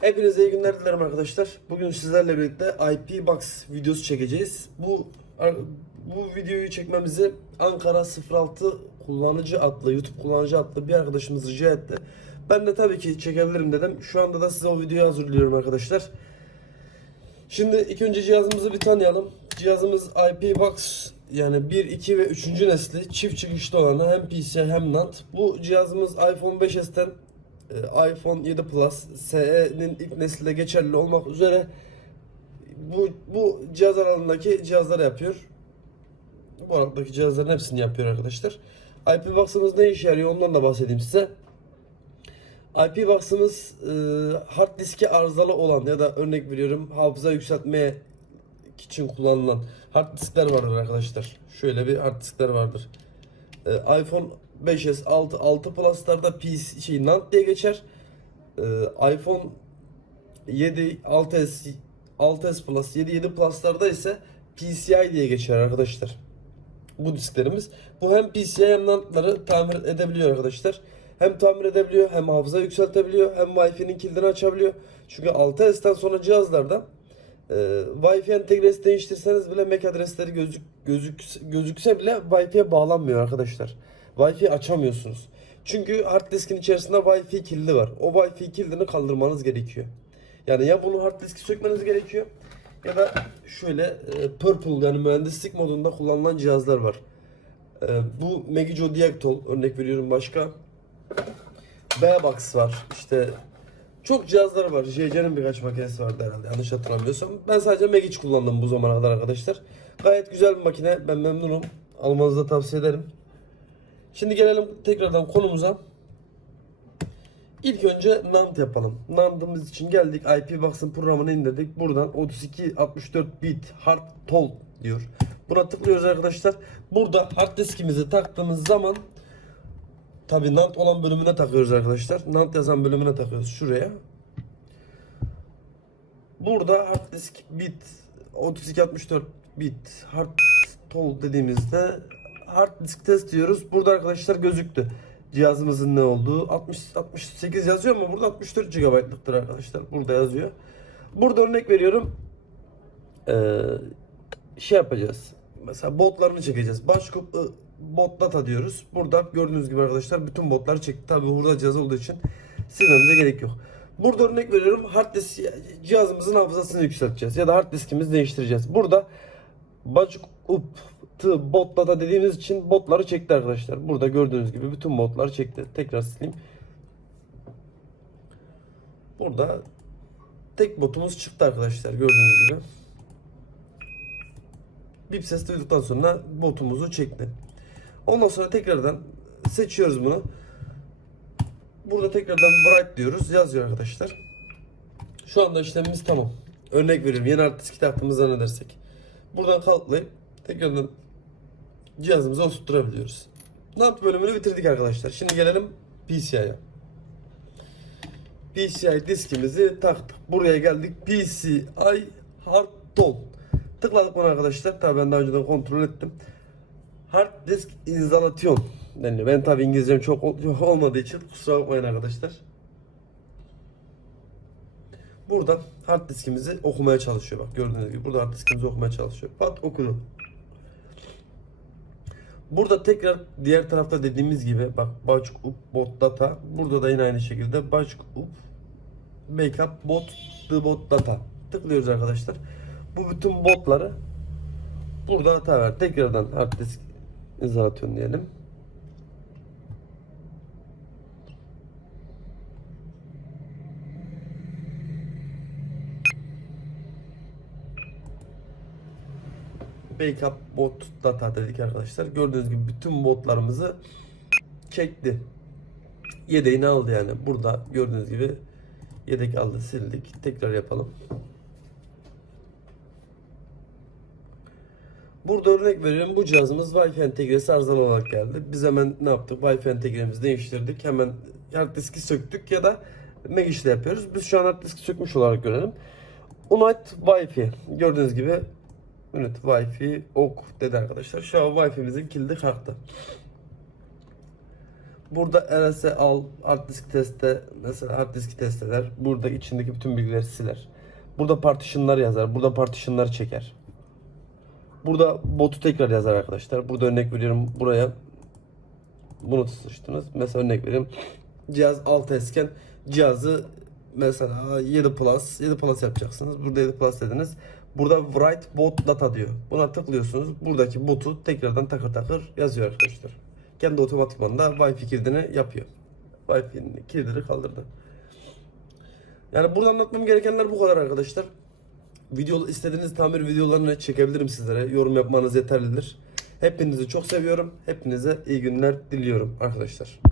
Hepinize iyi günler dilerim arkadaşlar. Bugün sizlerle birlikte IP Box videosu çekeceğiz. Bu bu videoyu çekmemizi Ankara 06 kullanıcı adlı YouTube kullanıcı adlı bir arkadaşımız rica etti. Ben de tabii ki çekebilirim dedim. Şu anda da size o videoyu hazırlıyorum arkadaşlar. Şimdi ilk önce cihazımızı bir tanıyalım. Cihazımız IP Box yani 1, 2 ve 3. nesli çift çıkışlı olanı hem PC hem NAND. Bu cihazımız iPhone 5s'ten e, iPhone 7 Plus SE'nin ilk nesilde geçerli olmak üzere bu, bu cihaz aralığındaki cihazları yapıyor. Bu aralıktaki cihazların hepsini yapıyor arkadaşlar. IP Box'ımız ne işe yarıyor ondan da bahsedeyim size. IP Box'ımız e, hard diski arızalı olan ya da örnek veriyorum hafıza yükseltmeye için kullanılan hard diskler vardır arkadaşlar. Şöyle bir hard diskler vardır. E, iPhone 5s 6 6 Plus'larda PC şey NAND diye geçer. E, iPhone 7 6s 6s Plus 7 7 Plus'larda ise PCI diye geçer arkadaşlar. Bu disklerimiz. Bu hem PCI hem NAND'ları tamir edebiliyor arkadaşlar. Hem tamir edebiliyor hem hafıza yükseltebiliyor hem Wi-Fi'nin kilidini açabiliyor. Çünkü 6S'ten sonra cihazlarda e, Wi-Fi entegresi değiştirseniz bile MAC adresleri gözük, gözük, gözükse bile Wi-Fi'ye bağlanmıyor arkadaşlar. Wi-Fi açamıyorsunuz. Çünkü hard diskin içerisinde Wi-Fi kilidi var. O Wi-Fi kilidini kaldırmanız gerekiyor. Yani ya bunu hard diski sökmeniz gerekiyor ya da şöyle e, Purple yani mühendislik modunda kullanılan cihazlar var. E, bu Magijo Diactol örnek veriyorum başka. B-Box var. İşte çok cihazlar var. JC'nin birkaç makinesi vardı herhalde yanlış hatırlamıyorsam. Ben sadece Magic kullandım bu zamana kadar arkadaşlar. Gayet güzel bir makine. Ben memnunum. Almanızı da tavsiye ederim. Şimdi gelelim tekrardan konumuza. İlk önce NAND yapalım. NAND'ımız için geldik. IP Box'ın programını indirdik. Buradan 32 64 bit hard tol diyor. Buna tıklıyoruz arkadaşlar. Burada hard diskimizi taktığımız zaman Tabi NAND olan bölümüne takıyoruz arkadaşlar. NAND yazan bölümüne takıyoruz şuraya. Burada hard disk bit 3264 bit hard tol dediğimizde hard disk test diyoruz. Burada arkadaşlar gözüktü. Cihazımızın ne olduğu 60 68 yazıyor ama burada 64 GB'lıktır arkadaşlar. Burada yazıyor. Burada örnek veriyorum. Ee, şey yapacağız. Mesela botlarını çekeceğiz. Başkup bot data diyoruz. Burada gördüğünüz gibi arkadaşlar bütün botları çekti. Tabi hurda cihaz olduğu için silmemize gerek yok. Burada örnek veriyorum hard disk cihazımızın hafızasını yükselteceğiz ya da hard diskimizi değiştireceğiz. Burada Bacuk up tı bot data dediğimiz için botları çekti arkadaşlar. Burada gördüğünüz gibi bütün botları çekti. Tekrar sileyim. Burada tek botumuz çıktı arkadaşlar gördüğünüz gibi. Bip ses duyduktan sonra botumuzu çekti. Ondan sonra tekrardan seçiyoruz bunu. Burada tekrardan write diyoruz. Yazıyor arkadaşlar. Şu anda işlemimiz tamam. Örnek veriyorum. Yeni hard diski taktığımızı zannedersek. Buradan kalklayıp tekrardan cihazımıza oturtturabiliyoruz. NAND bölümünü bitirdik arkadaşlar. Şimdi gelelim PCI'ye. PCI diskimizi taktık. Buraya geldik. PCI Hard Tone. Tıkladık buna arkadaşlar. Tabii ben daha önceden kontrol ettim. Hard disk instalasyon deniliyor. Ben tabi İngilizcem çok ol- olmadığı için kusura bakmayın arkadaşlar. Burada hard diskimizi okumaya çalışıyor. Bak gördüğünüz gibi burada hard diskimizi okumaya çalışıyor. Pat okudu. Burada tekrar diğer tarafta dediğimiz gibi bak batch up bot data. Burada da yine aynı şekilde batch up backup bot the bot data. Tıklıyoruz arkadaşlar. Bu bütün botları burada hata ver. Tekrardan hard disk izolasyon diyelim. Backup bot data dedik arkadaşlar. Gördüğünüz gibi bütün botlarımızı çekti. Yedeğini aldı yani. Burada gördüğünüz gibi yedek aldı sildik. Tekrar yapalım. Burada örnek veriyorum bu cihazımız Wi-Fi entegresi arızalı olarak geldi. Biz hemen ne yaptık? Wi-Fi entegremizi değiştirdik. Hemen hard diski söktük ya da Magic ile yapıyoruz. Biz şu an hard diski sökmüş olarak görelim. Unite Wi-Fi. Gördüğünüz gibi Unit Wi-Fi ok dedi arkadaşlar. Şu an Wi-Fi'mizin kilidi kalktı. Burada RS al, hard disk teste, mesela hard diski test eder. Burada içindeki bütün bilgileri siler. Burada partitionlar yazar. Burada partitionları çeker. Burada botu tekrar yazar arkadaşlar. Burada örnek veriyorum buraya bunu sıçtınız. Mesela örnek vereyim. Cihaz 6 iken cihazı mesela 7 plus 7 plus yapacaksınız. Burada 7 plus dediniz. Burada write bot data diyor. Buna tıklıyorsunuz. Buradaki botu tekrardan takır takır yazıyor arkadaşlar. Kendi otomatikman da Wi-Fi kilidini yapıyor. Wi-Fi'nin kilidini kaldırdı. Yani burada anlatmam gerekenler bu kadar arkadaşlar. Video istediğiniz tamir videolarını çekebilirim sizlere. Yorum yapmanız yeterlidir. Hepinizi çok seviyorum. Hepinize iyi günler diliyorum arkadaşlar.